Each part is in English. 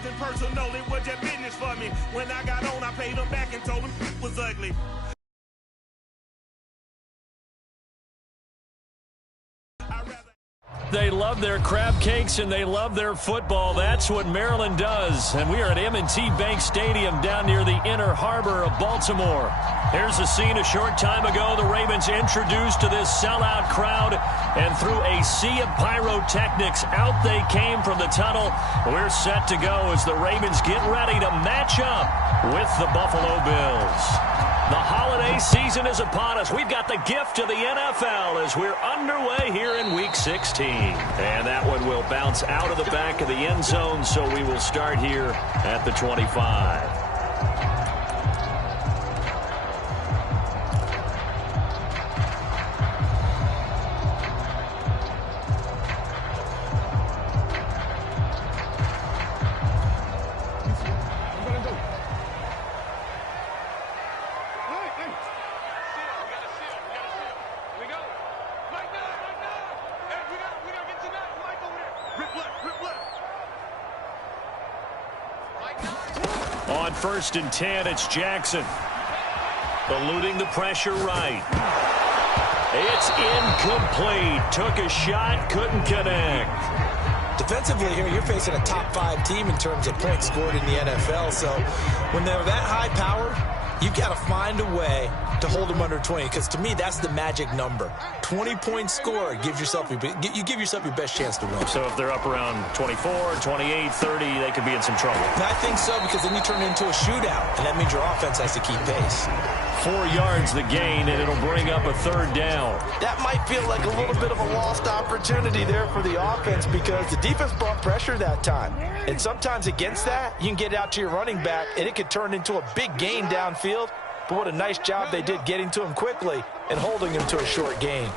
nothing personal, it was just business for me. When I got on, I paid them back and told them it was ugly. They love their crab cakes and they love their football. That's what Maryland does. And we are at M&T Bank Stadium down near the Inner Harbor of Baltimore. Here's a scene a short time ago. The Ravens introduced to this sellout crowd, and through a sea of pyrotechnics, out they came from the tunnel. We're set to go as the Ravens get ready to match up with the Buffalo Bills. The holiday season is upon us. We've got the gift of the NFL as we're underway here in Week 16. And that one will bounce out of the back of the end zone, so we will start here at the 25. On 1st and 10, it's Jackson. Eluding the pressure right. It's incomplete. Took a shot, couldn't connect. Defensively here, you're facing a top 5 team in terms of points scored in the NFL. So when they're that high powered, you've got to find a way to hold them under 20, because to me that's the magic number. 20-point score gives yourself you give yourself your best chance to win. So if they're up around 24, 28, 30, they could be in some trouble. I think so, because then you turn it into a shootout, and that means your offense has to keep pace. 4 yards the gain, and it'll bring up a 3rd down. That might feel like a little bit of a lost opportunity there for the offense, because the defense brought pressure that time. And sometimes against that, you can get out to your running back, and it could turn into a big gain downfield. But what a nice job they did getting to him quickly and holding him to a short gain.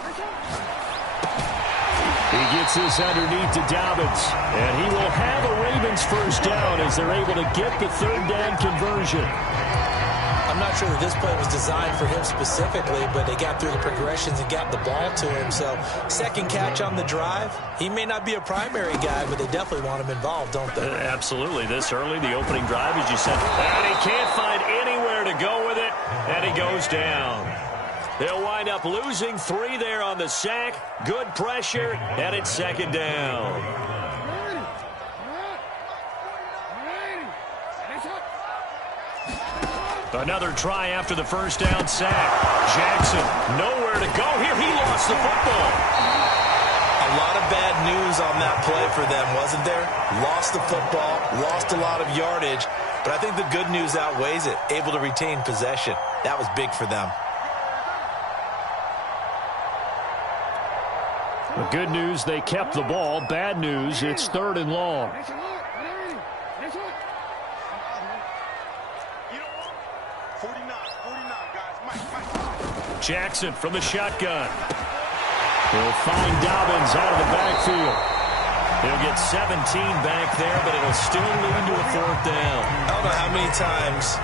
He gets this underneath to Dobbins, and he will have a Ravens 1st down as they're able to get the 3rd down conversion. I'm not sure that this play was designed for him specifically, but they got through the progressions and got the ball to him. So 2nd catch on the drive. He may not be a primary guy, but they definitely want him involved, don't they? Absolutely. This early, the opening drive, as you said. And he can't find anywhere to go with it, and he goes down. They'll wind up losing 3 there on the sack. Good pressure, and it's 2nd down. Another try after the 1st down sack. Jackson, nowhere to go here. He lost the football. A lot of bad news on that play for them, wasn't there? Lost the football, lost a lot of yardage, but I think the good news outweighs it. Able to retain possession. That was big for them. The good news, they kept the ball. Bad news, it's 3rd and long. Jackson from the shotgun. He'll find Dobbins out of the backfield. He'll get 17 back there, but it'll still lead to a 4th down. I don't know how many times,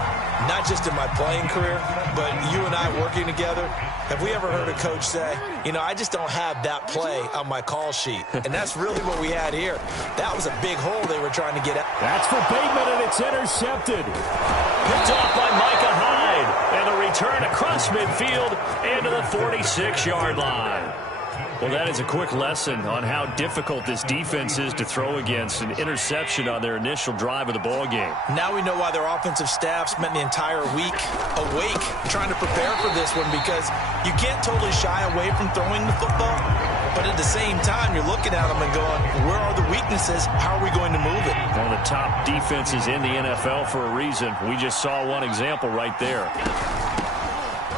not just in my playing career, but you and I working together, have we ever heard a coach say, you know, I just don't have that play on my call sheet. And that's really what we had here. That was a big hole they were trying to get at. That's for Bateman, and it's intercepted. Picked off by Micah Hyde. And the return across midfield into the 46-yard line. Well, that is a quick lesson on how difficult this defense is to throw against. An interception on their initial drive of the ball game. Now we know why their offensive staff spent the entire week awake trying to prepare for this one, because you can't totally shy away from throwing the football, but at the same time you're looking at them and going, where are the weaknesses? How are we going to move it? One of the top defenses in the NFL for a reason. We just saw one example right there.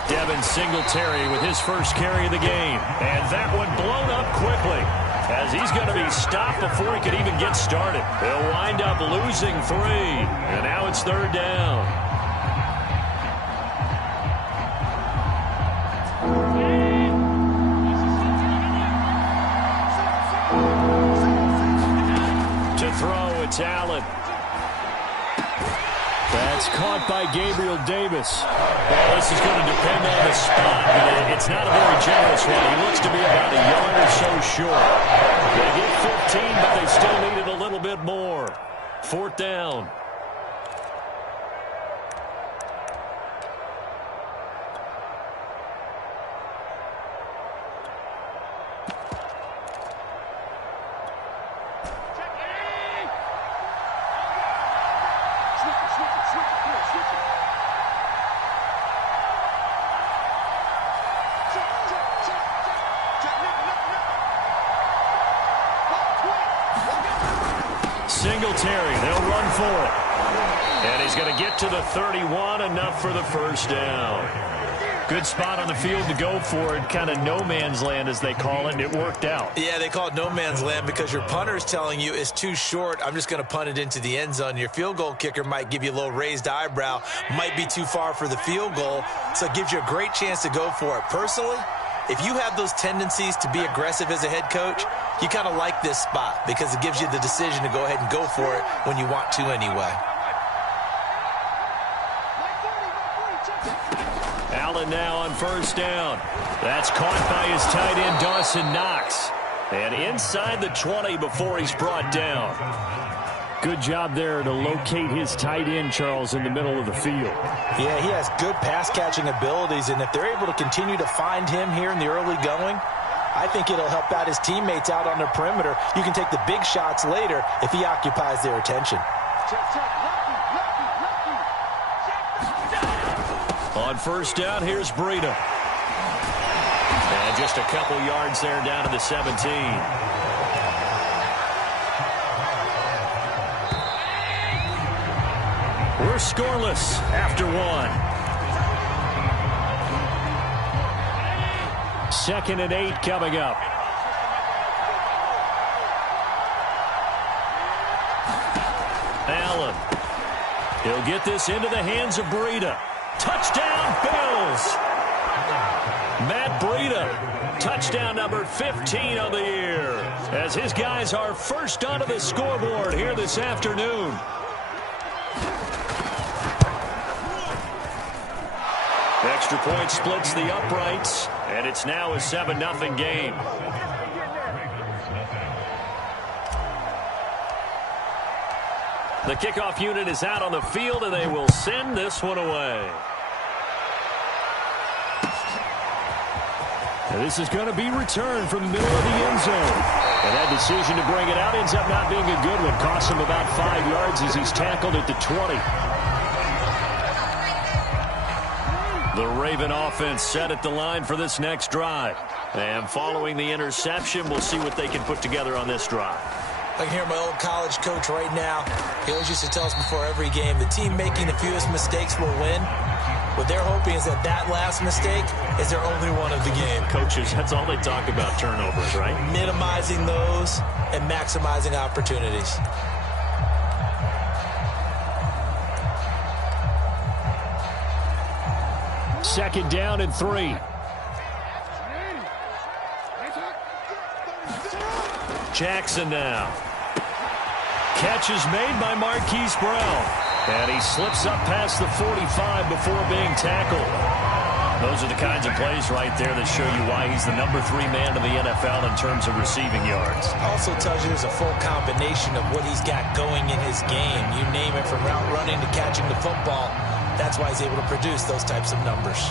Devin Singletary with his 1st carry of the game. And that one blown up quickly, as he's going to be stopped before he could even get started. He'll wind up losing 3. And now it's 3rd down. To throw, it's Allen. That's caught by Gabriel Davis. Well, this is going to depend on the spot, but it's not a very generous one. He looks to be about a yard or so short. They get 15, but they still needed a little bit more. 4th down. Singletary, they'll run for it. And he's going to get to the 31, enough for the first down. Good spot on the field to go for it, kind of no man's land as they call it, and it worked out. Yeah, they call it no man's land because your punter is telling you it's too short. I'm just going to punt it into the end zone. Your field goal kicker might give you a little raised eyebrow, might be too far for the field goal, so it gives you a great chance to go for it. Personally, if you have those tendencies to be aggressive as a head coach, you kind of like this spot because it gives you the decision to go ahead and go for it when you want to anyway. Allen now on first down. That's caught by his tight end, Dawson Knox. And inside the 20 before he's brought down. Good job there to locate his tight end, Charles, in the middle of the field. Yeah, he has good pass-catching abilities, and if they're able to continue to find him here in the early going, I think it'll help out his teammates out on the perimeter. You can take the big shots later if he occupies their attention. On first down, here's Breida. And just a couple yards there down to the 17. We're scoreless after one. 2nd and 8 coming up. Allen. He'll get this into the hands of Breida. Touchdown, Bills! Matt Breida, touchdown number 15 on the year, as his guys are first onto the scoreboard here this afternoon. Extra point splits the uprights, and it's now a 7-0 game. The kickoff unit is out on the field, and they will send this one away. And this is going to be returned from the middle of the end zone. And that decision to bring it out ends up not being a good one. Costs him about 5 yards as he's tackled at the 20. The Raven offense set at the line for this next drive. And following the interception, we'll see what they can put together on this drive. I can hear my old college coach right now. He always used to tell us before every game, the team making the fewest mistakes will win. What they're hoping is that that last mistake is their only one of the game. Coaches, that's all they talk about, turnovers, right? Minimizing those and maximizing opportunities. Second down and 3. Jackson now. Catch is made by Marquise Brown. And he slips up past the 45 before being tackled. Those are the kinds of plays right there that show you why he's the number 3 man in the NFL in terms of receiving yards. Also tells you there's a full combination of what he's got going in his game. You name it, from route running to catching the football. That's why he's able to produce those types of numbers.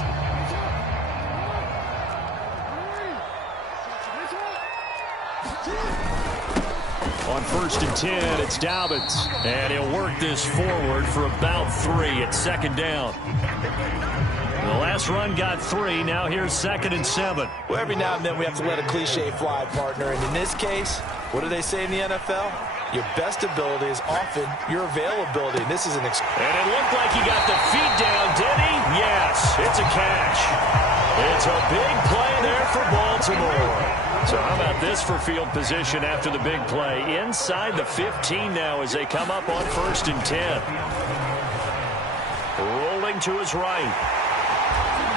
On 1st and 10, it's Dobbins. And he'll work this forward for about 3 at 2nd down. The last run got 3. Now here's 2nd and 7. Well, every now and then we have to let a cliche fly, partner. And in this case, what do they say in the NFL? Your best ability is often your availability. And this is an... And it looked like he got the feet down, did he? Yes, it's a catch. It's a big play there for Baltimore. So how about this for field position after the big play? Inside the 15 now as they come up on 1st and 10. Rolling to his right.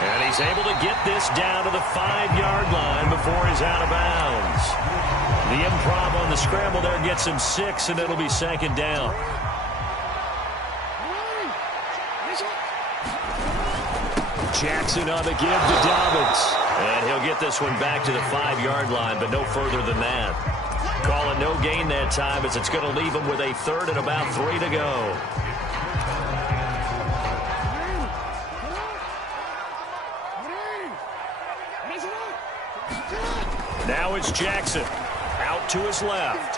And he's able to get this down to the 5-yard line before he's out of bounds. The improv on the scramble there gets him 6, and it'll be 2nd down. Jackson on the give to Dobbins. And he'll get this one back to the 5-yard line, but no further than that. Call it no gain that time as it's going to leave them with a third and about 3 to go. Now it's Jackson. Out to his left.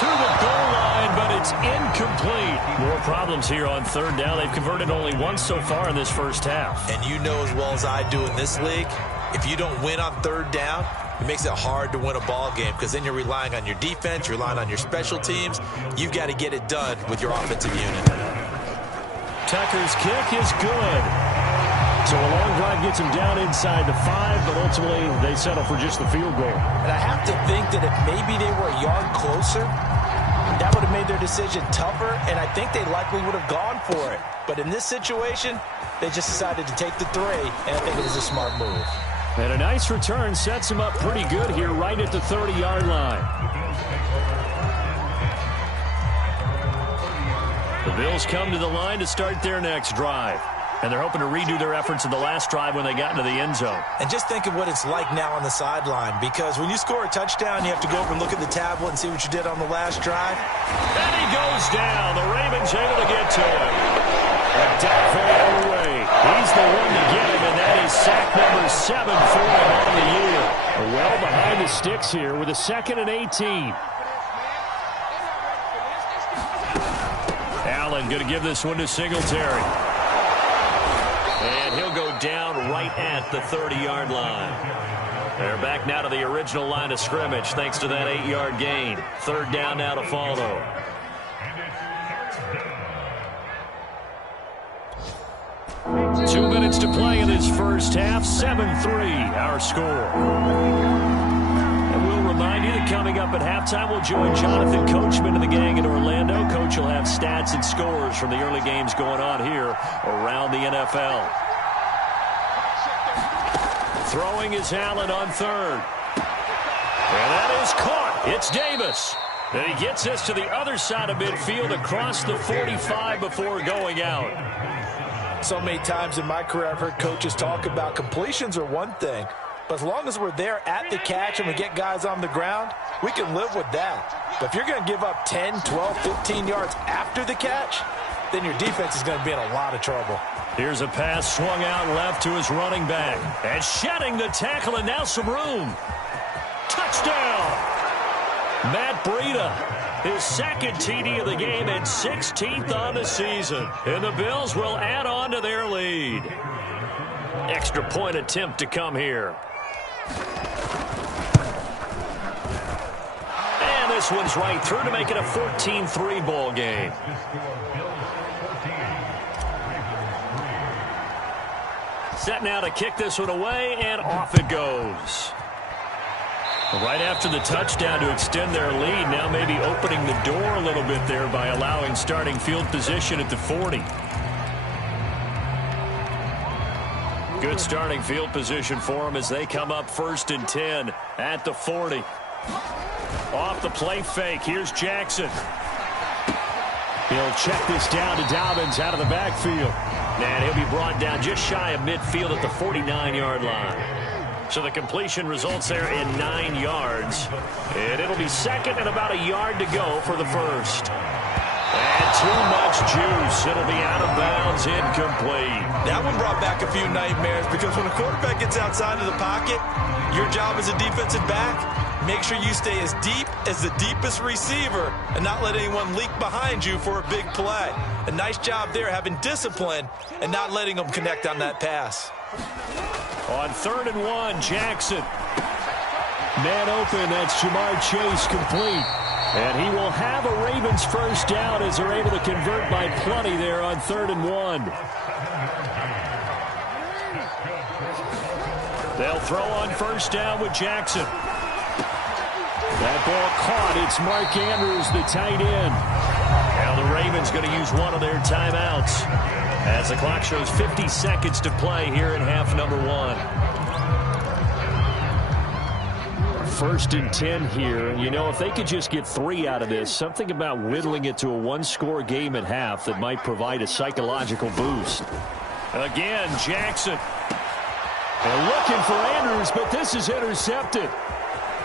To the goal line, but it's incomplete. More problems here on third down. They've converted only once so far in this first half. And you know as well as I do in this league, if you don't win on third down, it makes it hard to win a ball game because then you're relying on your defense, you're relying on your special teams. You've got to get it done with your offensive unit. Tucker's kick is good. So a long drive gets him down inside the 5, but ultimately they settle for just the field goal. And I have to think that if maybe they were a yard closer, that would have made their decision tougher, and I think they likely would have gone for it. But in this situation, they just decided to take the 3, and I think it was a smart move. And a nice return sets him up pretty good here right at the 30-yard line. The Bills come to the line to start their next drive. And they're hoping to redo their efforts in the last drive when they got into the end zone. And just think of what it's like now on the sideline, because when you score a touchdown, you have to go over and look at the tablet and see what you did on the last drive. And he goes down. The Ravens able to get to him. And Daffy out of the way. He's the one to get him, and that is sack number 7 for him on the year. Well behind the sticks here with a 2nd and 18. Allen going to give this one to Singletary. And he'll go down right at the 30-yard line. They're back now to the original line of scrimmage thanks to that 8-yard gain. Third down now to follow. Two minutes to play in this first half. 7-3 our score. And we'll remind you that coming up at halftime, we'll join Jonathan Coachman and the gang in Orlando. Coach will have stats and scores from the early games going on here around the NFL. Throwing is Allen on third. And that is caught. It's Davis. And he gets us to the other side of midfield across the 45 before going out. So many times in my career, I've heard coaches talk about completions are one thing, but as long as we're there at the catch and we get guys on the ground, we can live with that. But if you're going to give up 10, 12, 15 yards after the catch, then your defense is going to be in a lot of trouble. Here's a pass swung out left to his running back. And shedding the tackle, and now some room. Touchdown! Matt Breida, his second TD of the game and 16th on the season. And the Bills will add on to their lead. Extra point attempt to come here. And this one's right through to make it a 14-3 ball game. Set now to kick this one away, and off it goes. Right after the touchdown to extend their lead, now maybe opening the door a little bit there by allowing starting field position at the 40. Good starting field position for them as they come up 1st and 10 at the 40. Off the play fake, here's Jackson. He'll check this down to Dobbins out of the backfield. And he'll be brought down just shy of midfield at the 49-yard line. So the completion results there in 9 yards. And it'll be second and about a yard to go for the first. And too much juice. It'll be out of bounds, incomplete. That one brought back a few nightmares because when a quarterback gets outside of the pocket, your job as a defensive back, make sure you stay as deep as the deepest receiver and not let anyone leak behind you for a big play. A nice job there having discipline and not letting them connect on that pass. On 3rd and 1, Jackson. Man open, that's Jamar Chase complete. And he will have a Ravens first down as they're able to convert by plenty there on 3rd and 1. They'll throw on first down with Jackson. That ball caught. It's Mark Andrews, the tight end. Now the Ravens going to use one of their timeouts as the clock shows 50 seconds to play here in half number 1. 1st and 10 here. You know, if they could just get 3 out of this, something about whittling it to a 1-score game at half that might provide a psychological boost. Again, Jackson. And looking for Andrews, but this is intercepted.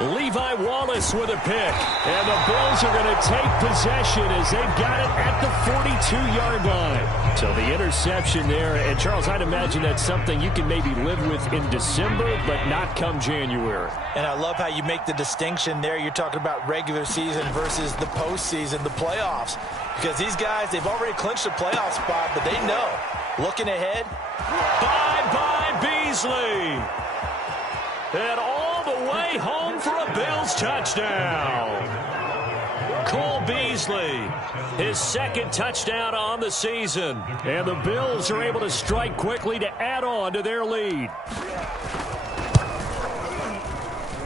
Levi Wallace with a pick. And the Bills are going to take possession as they've got it at the 42-yard line. So the interception there. And, Charles, I'd imagine that's something you can maybe live with in December, but not come January. And I love how you make the distinction there. You're talking about regular season versus the postseason, the playoffs. Because these guys, they've already clinched a playoff spot, but they know. Looking ahead. Bye-bye, Beasley. And all the way home for a Bills touchdown. Cole Beasley, his second touchdown on the season. And the Bills are able to strike quickly to add on to their lead.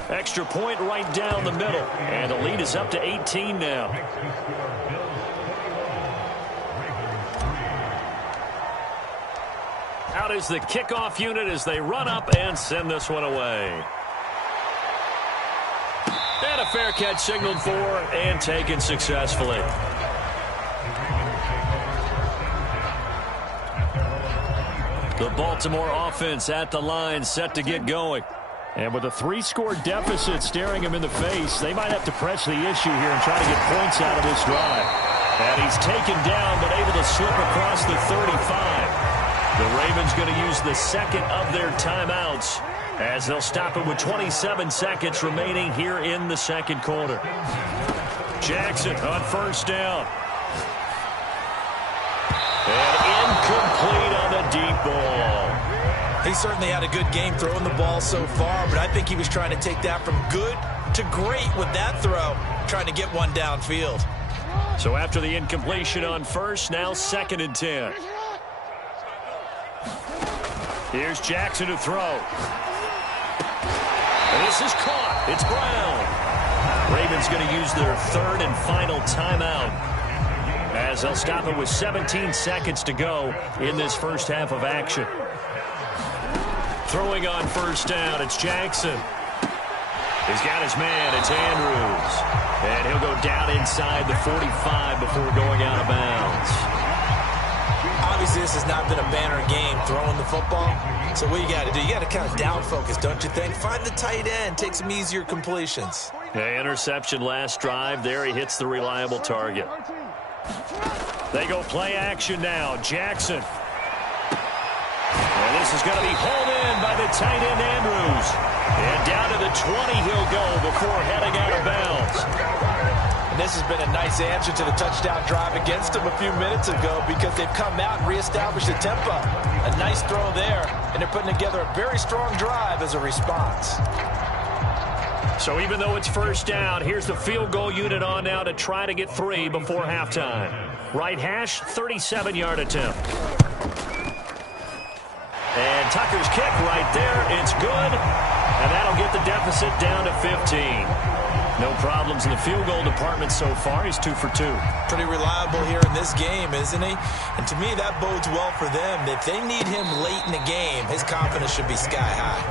Extra point right down the middle. And the lead is up to 18 now. Out is the kickoff unit as they run up and send this one away. And a fair catch signaled for and taken successfully. The Baltimore offense at the line set to get going. And with a 3-score deficit staring him in the face, they might have to press the issue here and try to get points out of this drive. And he's taken down but able to slip across the 35. The Ravens going to use the second of their timeouts as they'll stop it with 27 seconds remaining here in the second quarter. Jackson on first down. And incomplete on the deep ball. He certainly had a good game throwing the ball so far, but I think he was trying to take that from good to great with that throw, trying to get one downfield. So after the incompletion on first, now 2nd and 10. Here's Jackson to throw. And this is caught. It's Brown. Ravens going to use their third and final timeout as they'll stop it with 17 seconds to go in this first half of action. Throwing on first down, it's Jackson. He's got his man. It's Andrews. And he'll go down inside the 45 before going out of bounds. Obviously, this has not been a banner game throwing the football. So what you got to do, you got to kind of down focus, don't you think? Find the tight end, take some easier completions. The interception last drive. There he hits the reliable target. They go play action now. Jackson. And this is going to be hauled in by the tight end Andrews. And down to the 20 he'll go before heading out of bounds. This has been a nice answer to the touchdown drive against them a few minutes ago because they've come out and reestablished the tempo. A nice throw there, and they're putting together a very strong drive as a response. So even though it's first down, here's the field goal unit on now to try to get 3 before halftime. Right hash, 37-yard attempt. And Tucker's kick right there. It's good, and that'll get the deficit down to 15. No problems in the field goal department so far. He's 2 for 2. Pretty reliable here in this game, isn't he? And to me, that bodes well for them. If they need him late in the game, his confidence should be sky high.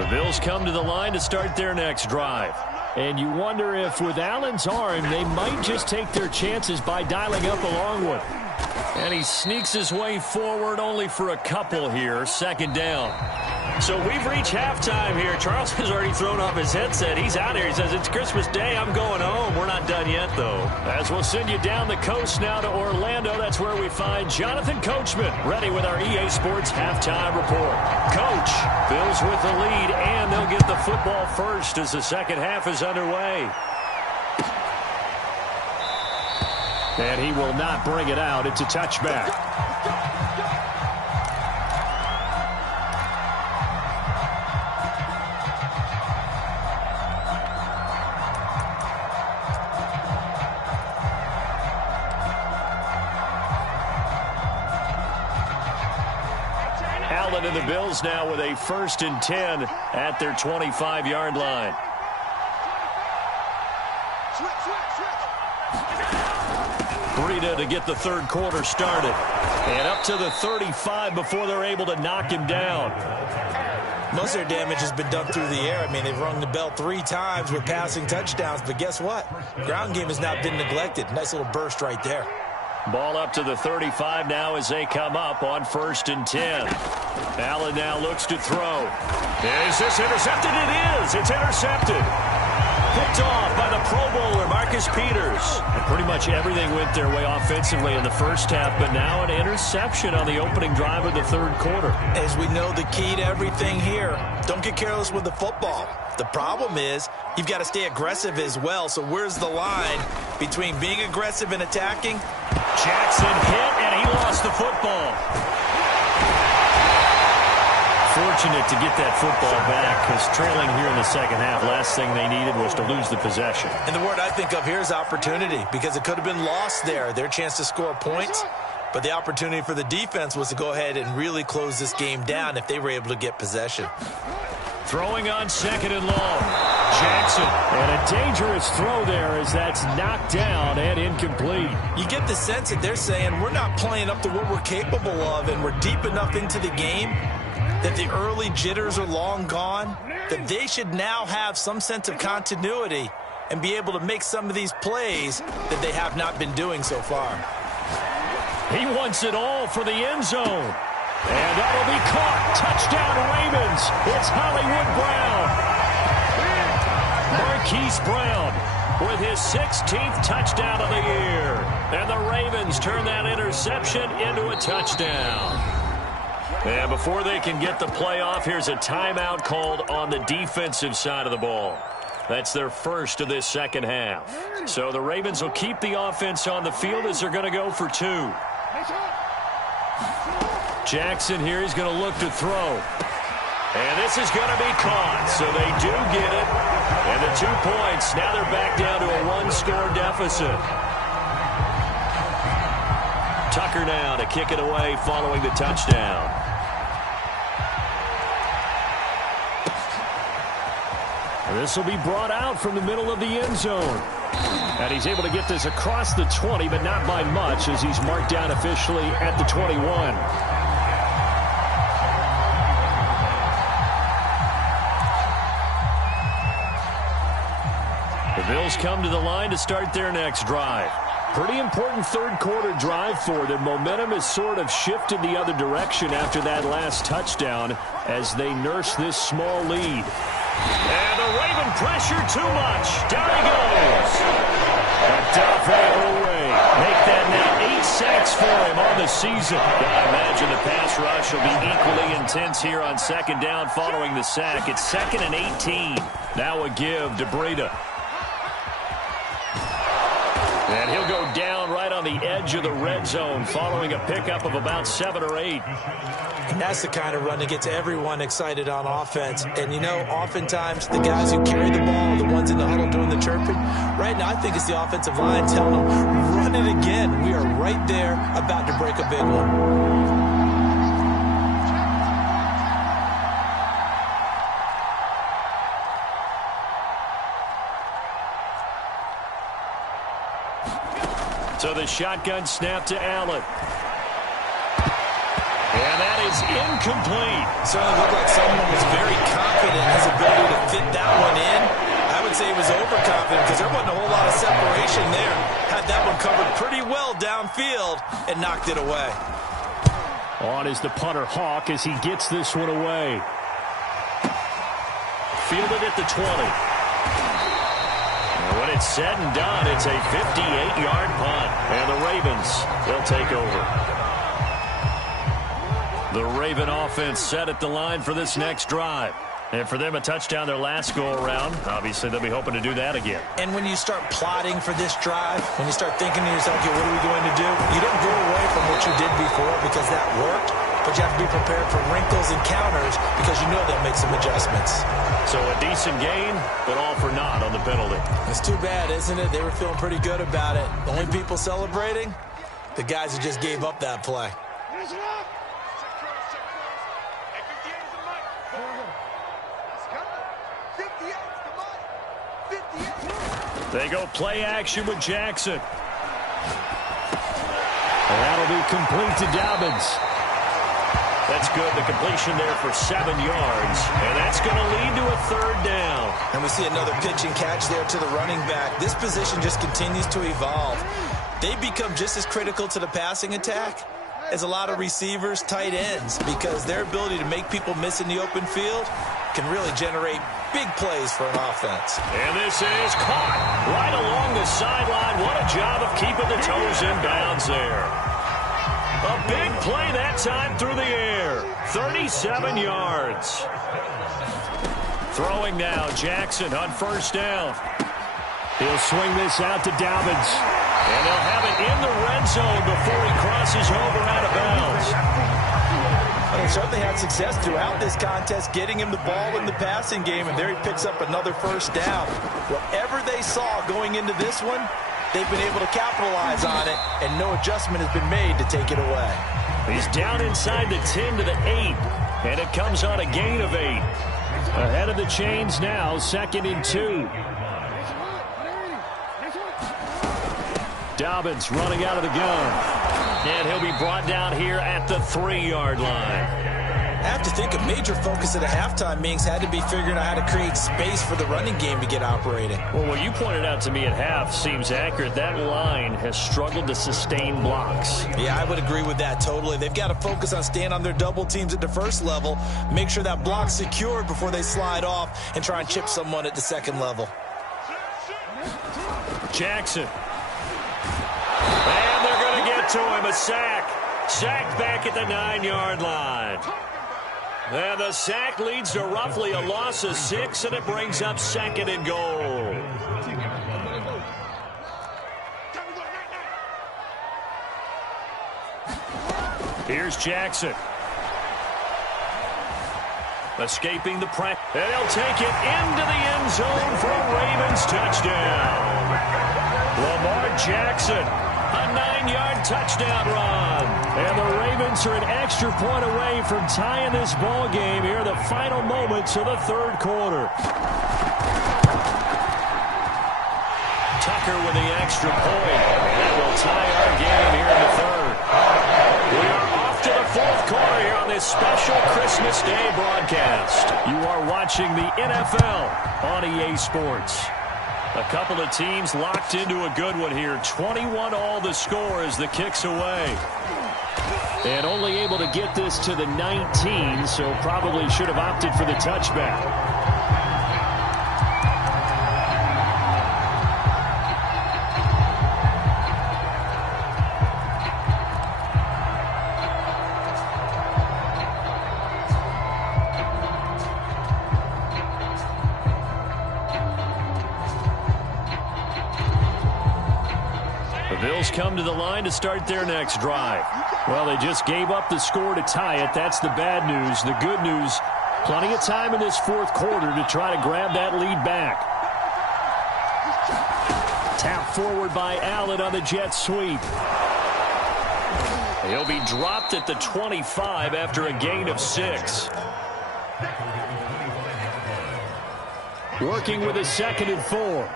The Bills come to the line to start their next drive. And you wonder if with Allen's arm, they might just take their chances by dialing up a long one. And he sneaks his way forward only for a couple here. 2nd down. So we've reached halftime here. Charles has already thrown off his headset. He's out here. He says, it's Christmas Day. I'm going home. We're not done yet, though. As we'll send you down the coast now to Orlando. That's where we find Jonathan Coachman ready with our EA Sports halftime report. Coach, Bills with the lead, and they'll get the football first as the second half is underway. And he will not bring it out. It's a touchback. Allen and the Bills now with a 1st and 10 at their 25-yard line. Breida to get the third quarter started. And up to the 35 before they're able to knock him down. Most of their damage has been done through the air. I mean, they've rung the bell 3 times with passing touchdowns. But guess what? Ground game has not been neglected. Nice little burst right there. Ball up to the 35 now as they come up on 1st and 10. Allen now looks to throw. Is this intercepted? It is. It's intercepted. Picked off by the Pro Bowler, Marcus Peters. And pretty much everything went their way offensively in the first half, but now an interception on the opening drive of the third quarter. As we know, the key to everything here, don't get careless with the football. The problem is you've got to stay aggressive as well. So where's the line between being aggressive and attacking? Jackson hit, and he lost the football. Fortunate to get that football back, because trailing here in the second half, last thing they needed was to lose the possession. And the word I think of here is opportunity, because it could have been lost there. Their chance to score points, but the opportunity for the defense was to go ahead and really close this game down if they were able to get possession. Throwing on 2nd and long. Jackson. And a dangerous throw there as that's knocked down and incomplete. You get the sense that they're saying we're not playing up to what we're capable of, and we're deep enough into the game that the early jitters are long gone, that they should now have some sense of continuity and be able to make some of these plays that they have not been doing so far. He wants it all for the end zone. And that'll be caught. Touchdown Ravens. It's Hollywood Brown. Marquise Brown with his 16th touchdown of the year. And the Ravens turn that interception into a touchdown. And before they can get the play off, here's a timeout called on the defensive side of the ball. That's their first of this second half. So the Ravens will keep the offense on the field as they're going to go for 2. Jackson here is going to look to throw. And this is going to be caught. So they do get it. And the 2 points, now they're back down to a 1-score deficit. Tucker now to kick it away following the touchdown. This will be brought out from the middle of the end zone. And he's able to get this across the 20, but not by much, as he's marked down officially at the 21. The Bills come to the line to start their next drive. Pretty important third quarter drive for them. Momentum has sort of shifted the other direction after that last touchdown as they nurse this small lead. And the Raven pressure too much. Down he goes. Odafe Oweh. Make that now 8 sacks for him on the season. Gotta imagine the pass rush will be equally intense here on 2nd down following the sack. It's 2nd and 18. Now a give to Breida. And he'll go down right on the edge of the red zone following a pickup of about 7 or 8. And that's the kind of run that gets everyone excited on offense. And, you know, oftentimes the guys who carry the ball are the ones in the huddle doing the chirping. Right now, I think it's the offensive line telling them, run it again. We are right there about to break a big one. So the shotgun snap to Allen. And that is incomplete. Certainly looked like someone was very confident in his ability to fit that one in. I would say he was overconfident because there wasn't a whole lot of separation there. Had that one covered pretty well downfield and knocked it away. On is the punter Hawk as he gets this one away. Fielded at the 20. When it's said and done, it's a 58-yard punt. And the Ravens, they'll take over. The Raven offense set at the line for this next drive. And for them, a touchdown their last go-around. Obviously, they'll be hoping to do that again. And when you start plotting for this drive, when you start thinking to yourself, okay, what are we going to do? You don't go away from what you did before because that worked. But you have to be prepared for wrinkles and counters because you know they'll make some adjustments. So a decent game, but all for naught on the penalty. It's too bad, isn't it? They were feeling pretty good about it. The only people celebrating, the guys who just gave up that play. They go play action with Jackson. And that'll be complete to Dobbins. That's good. The completion there for 7 yards. And that's going to lead to a 3rd down. And we see another pitch and catch there to the running back. This position just continues to evolve. they become just as critical to the passing attack as a lot of receivers, tight ends, because their ability to make people miss in the open field can really generate big plays for an offense. And this is caught right along the sideline. What a job of keeping the toes in bounds there. A big play that time through the air. 37 yards. Throwing now, Jackson on first down. He'll swing this out to Dobbins. And they'll have it in the red zone before he crosses over out of bounds. They certainly had success throughout this contest getting him the ball in the passing game, and there he picks up another first down. Whatever they saw going into this one, they've been able to capitalize on it, and no adjustment has been made to take it away. He's down inside the 10 to the 8, and it comes on a gain of 8. Ahead of the chains now, 2nd and 2. Dobbins running out of the gun. And he'll be brought down here at the 3-yard line. I have to think a major focus at the halftime meetings had to be figuring out how to create space for the running game to get operating. Well, what you pointed out to me at half seems accurate. That line has struggled to sustain blocks. Yeah, I would agree with that totally. They've got to focus on staying on their double teams at the first level, make sure that block's secured before they slide off and try and chip someone at the second level. Jackson. And they're going to get to him. A sack. Sacked back at the 9-yard line. And the sack leads to roughly a loss of 6, and it brings up 2nd and goal. Here's Jackson. Escaping the press. And he'll take it into the end zone for a Ravens touchdown. Lamar Jackson, a 9-yard touchdown run. And the Ravens are an extra point away from tying this ball game here in the final moments of the 3rd quarter. Tucker with the extra point. That will tie our game here in the 3rd. We are off to the 4th quarter here on this special Christmas Day broadcast. You are watching the NFL on EA Sports. A couple of teams locked into a good one here. 21-all the score as the kick's away. And only able to get this to the 19, so probably should have opted for the touchback. Come to the line to start their next drive. Well, they just gave up the score to tie it. That's the bad news. The good news, plenty of time in this 4th quarter to try to grab that lead back. Tap forward by Allen on the jet sweep. He'll be dropped at the 25 after a gain of 6. Working with a 2nd and 4.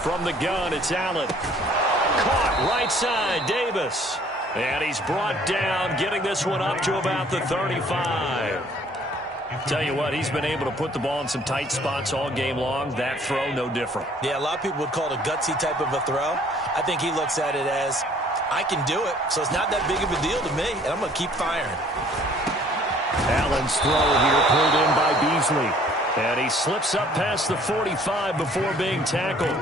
From the gun, it's Allen. Caught right side, Davis. And he's brought down, getting this one up to about the 35. Tell you what, he's been able to put the ball in some tight spots all game long. That throw, no different. Yeah, a lot of people would call it a gutsy type of a throw. I think he looks at it as, I can do it, so it's not that big of a deal to me, and I'm going to keep firing. Allen's throw here pulled in by Beasley. And he slips up past the 45 before being tackled.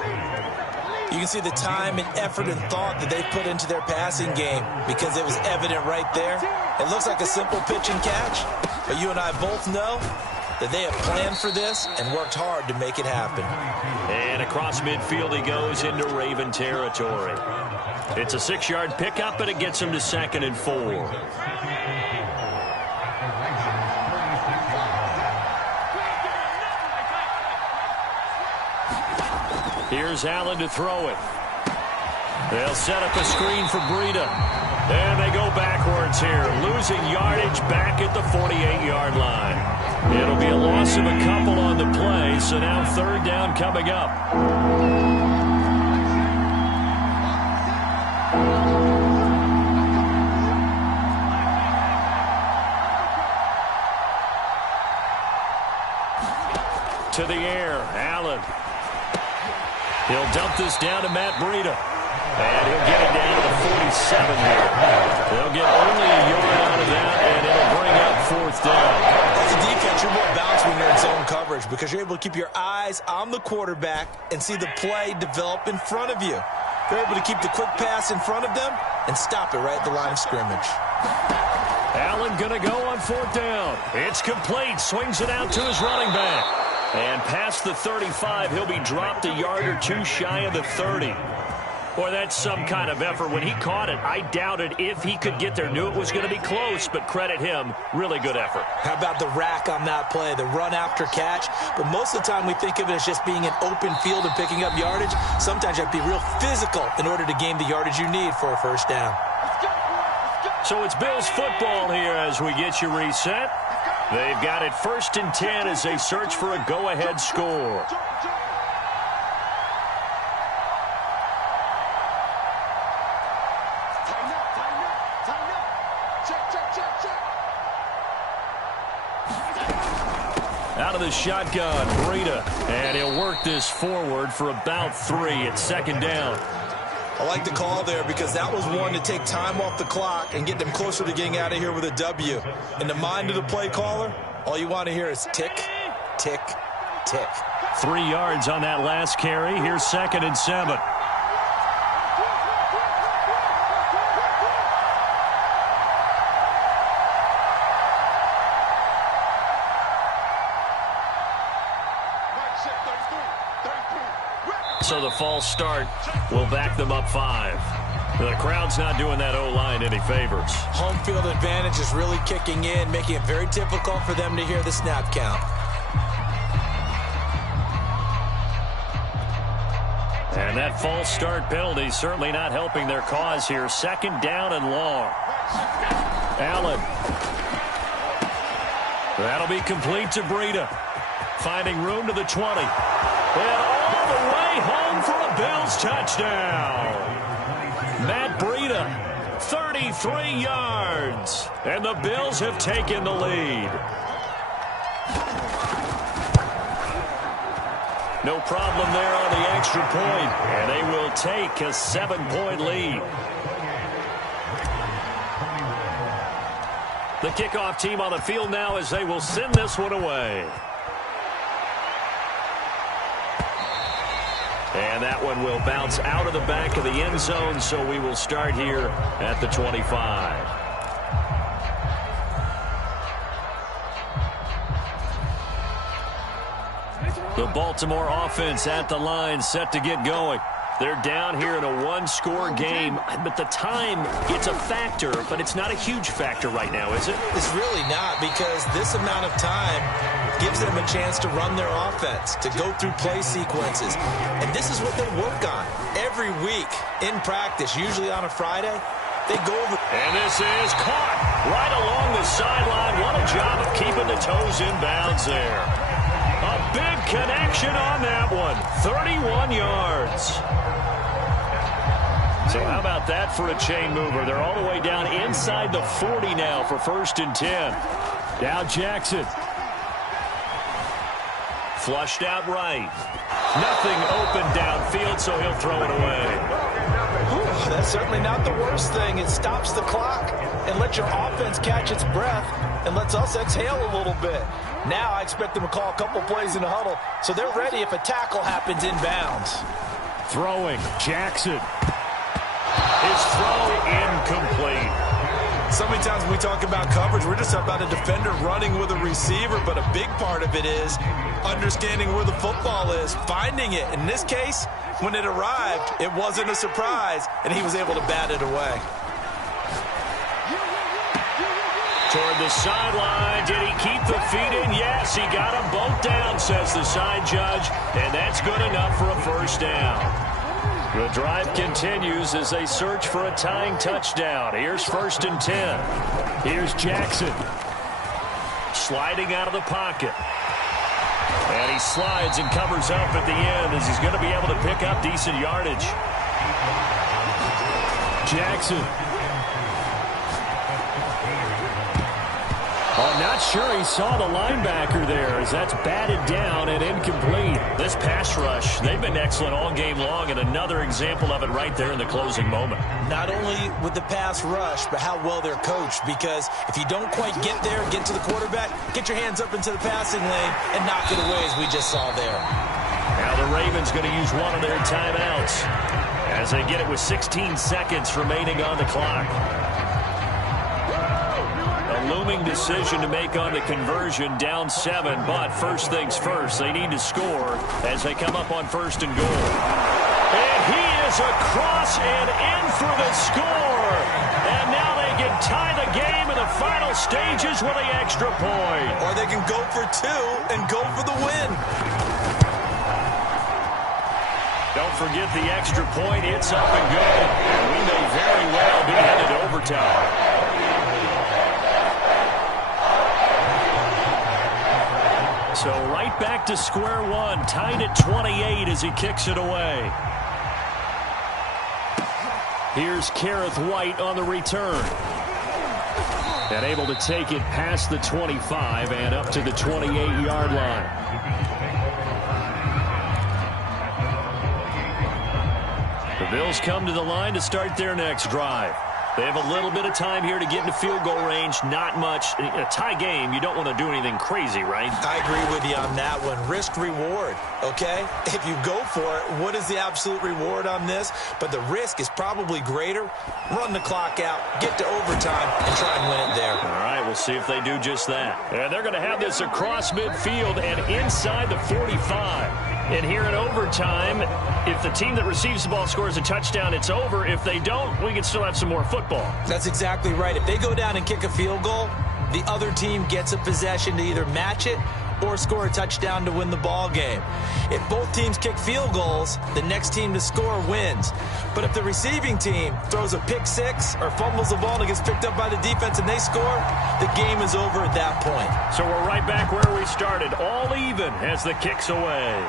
You can see the time and effort and thought that they put into their passing game because it was evident right there. It looks like a simple pitch and catch, but you and I both know that they have planned for this and worked hard to make it happen. And across midfield he goes into Raven territory. It's a 6-yard pickup, and it gets him to 2nd and 4. Here's Allen to throw it. They'll set up a screen for Breida. And they go backwards here, losing yardage back at the 48-yard line. It'll be a loss of a couple on the play, so now third down coming up. To the air, Allen. He'll dump this down to Matt Breida. And he'll get it down to the 47 here. They'll get only a yard out of that, and it'll bring up fourth down. As a defense, you're more balanced when you're in zone coverage because you're able to keep your eyes on the quarterback and see the play develop in front of you. You're able to keep the quick pass in front of them and stop it right at the line of scrimmage. Allen going to go on fourth down. It's complete. Swings it out to his running back. And past the 35, he'll be dropped a yard or two shy of the 30. Boy, that's some kind of effort. When he caught it, I doubted if he could get there. Knew it was going to be close, but credit him. Really good effort. How about the rack on that play, the run after catch? But most of the time we think of it as just being an open field and picking up yardage. Sometimes you have to be real physical in order to gain the yardage you need for a first down. So it's Bills football here as we get you reset. They've got it 1st and 10 as they search for a go-ahead score. Out of the shotgun, Breida, and he'll work this forward for about 3 at second down. I like the call there because that was one to take time off the clock and get them closer to getting out of here with a W. In the mind of the play caller, all you want to hear is tick, tick, tick. 3 yards on that last carry. Here's 2nd and 7. So the false start will back them up 5. The crowd's not doing that O-line any favors. Home field advantage is really kicking in, making it very difficult for them to hear the snap count. And that false start penalty certainly not helping their cause here. 2nd down and long. Allen. That'll be complete to Breida. Finding room to the 20. And all the way home for a Bills touchdown. Matt Breida, 33 yards. And the Bills have taken the lead. No problem there on the extra point. And they will take a 7-point lead. The kickoff team on the field now as they will send this one away. And that one will bounce out of the back of the end zone, so we will start here at the 25. The Baltimore offense at the line, set to get going. They're down here in a one-score game, but the time, it's a factor, but it's not a huge factor right now, is it? It's really not, because this amount of time gives them a chance to run their offense, to go through play sequences. And this is what they work on every week in practice, usually on a Friday. They go over. And this is caught right along the sideline. What a job of keeping the toes in bounds there. A big connection on that one. 31 yards. So how about that for a chain mover? They're all the way down inside the 40 now for 1st and 10. Now Jackson. Flushed out right. Nothing open downfield, so he'll throw it away. Whew, that's certainly not the worst thing. It stops the clock and lets your offense catch its breath and lets us exhale a little bit. Now I expect them to call a couple plays in the huddle, so they're ready if a tackle happens inbounds. Throwing, Jackson. His throw incomplete. So many times when we talk about coverage, we're just talking about a defender running with a receiver, but a big part of it is understanding where the football is, finding it. In this case, when it arrived, it wasn't a surprise, and he was able to bat it away. Toward the sideline. Did he keep the feet in? Yes, he got them both down, says the side judge, and that's good enough for a first down. The drive continues as they search for a tying touchdown. Here's 1st and 10. Here's Jackson. sliding out of the pocket. And he slides and covers up at the end as he's going to be able to pick up decent yardage. Jackson. Oh, not sure he saw the linebacker there as that's batted down and incomplete. This pass rush, they've been excellent all game long, and another example of it right there in the closing moment. Not only with the pass rush, but how well they're coached, because if you don't quite get there, get to the quarterback, get your hands up into the passing lane and knock it away as we just saw there. Now the Ravens going to use one of their timeouts as they get it with 16 seconds remaining on the clock. Looming decision to make on the conversion, down 7, but first things first, they need to score as they come up on 1st and goal. And he is across and in for the score. And now they can tie the game in the final stages with an extra point. Or they can go for 2 and go for the win. Don't forget the extra point, it's up and good. And we may very well be headed to overtime. So right back to square one, tied at 28 as he kicks it away. Here's Kareth White on the return. And able to take it past the 25 and up to the 28-yard line. The Bills come to the line to start their next drive. They have a little bit of time here to get into field goal range. Not much. In a tie game, you don't want to do anything crazy, right? I agree with you on that one. Risk-reward, okay? If you go for it, what is the absolute reward on this? But the risk is probably greater. Run the clock out, get to overtime, and try and win it there. All right, we'll see if they do just that. And they're going to have this across midfield and inside the 45. And here in overtime, if the team that receives the ball scores a touchdown, it's over. If they don't, we can still have some more football. That's exactly right. If they go down and kick a field goal, the other team gets a possession to either match it or score a touchdown to win the ball game. If both teams kick field goals, the next team to score wins. But if the receiving team throws a pick six or fumbles the ball and it gets picked up by the defense and they score, the game is over at that point. So we're right back where we started, all even as the kick's away.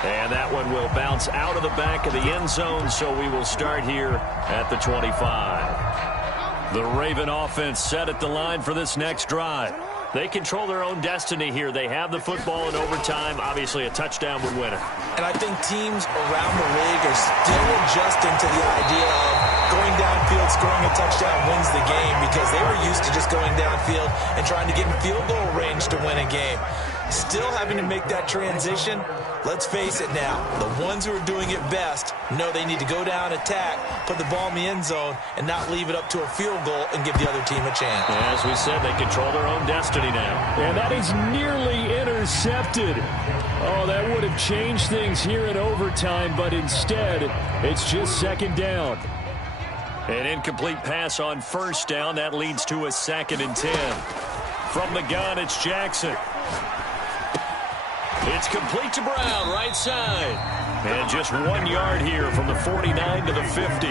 And that one will bounce out of the back of the end zone, so we will start here at the 25. The Raven offense set at the line for this next drive. They control their own destiny here. They have the football in overtime. Obviously, a touchdown would win it. And I think teams around the league are still adjusting to the idea of going downfield, scoring a touchdown wins the game, because they were used to just going downfield and trying to get in field goal range to win a game. Still having to make that transition. Let's face it now, the ones who are doing it best know they need to go down, attack, put the ball in the end zone, and not leave it up to a field goal and give the other team a chance. As we said, they control their own destiny now. And that is nearly intercepted. Oh, that would have changed things here in overtime, but instead, it's just second down. An incomplete pass on first down. That leads to a 2nd and 10. From the gun, it's Jackson. It's complete to Brown, right side. And just 1 yard here from the 49 to the 50.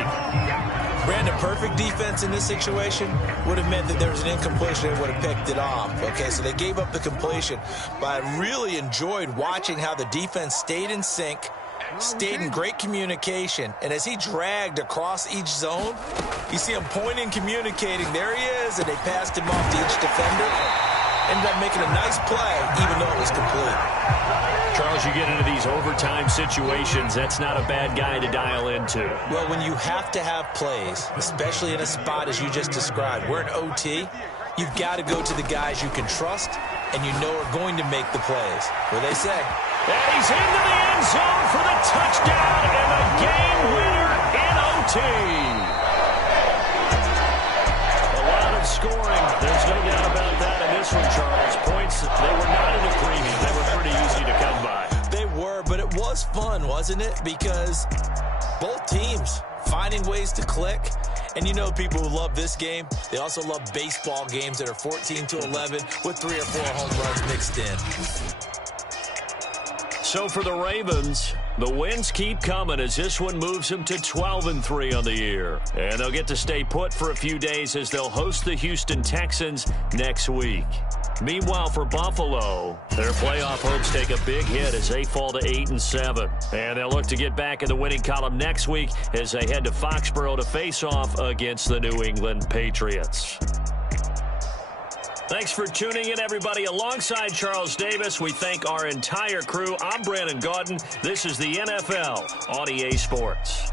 Brandon, perfect defense in this situation would have meant that there was an incompletion and would have picked it off. Okay, so they gave up the completion. But I really enjoyed watching how the defense stayed in sync, stayed in great communication. And as he dragged across each zone, you see him pointing, communicating. There he is, and they passed him off to each defender. Ended up making a nice play, even though it was complete. Charles, you get into these overtime situations, that's not a bad guy to dial into. Well, when you have to have plays, especially in a spot as you just described, we're in OT, you've got to go to the guys you can trust and you know are going to make the plays. What do they say? And he's into the end zone for the touchdown and the game winner in OT. A lot of scoring. There's no doubt about that in this one, Charles. Points, they were not in a premium. They were pretty easy to come by. They were, but it was fun, wasn't it? Because both teams finding ways to click. And you know people who love this game, they also love baseball games that are 14-11 with 3 or 4 home runs mixed in. So for the Ravens, The wins keep coming as this one moves them to 12-3 on the year. And they'll get to stay put for a few days as they'll host the Houston Texans next week. Meanwhile, for Buffalo, their playoff hopes take a big hit as they fall to 8-7. And they'll look to get back in the winning column next week as they head to Foxborough to face off against the New England Patriots. Thanks for tuning in, everybody. Alongside Charles Davis, we thank our entire crew. I'm Brandon Gaudin. This is the NFL on EA Sports.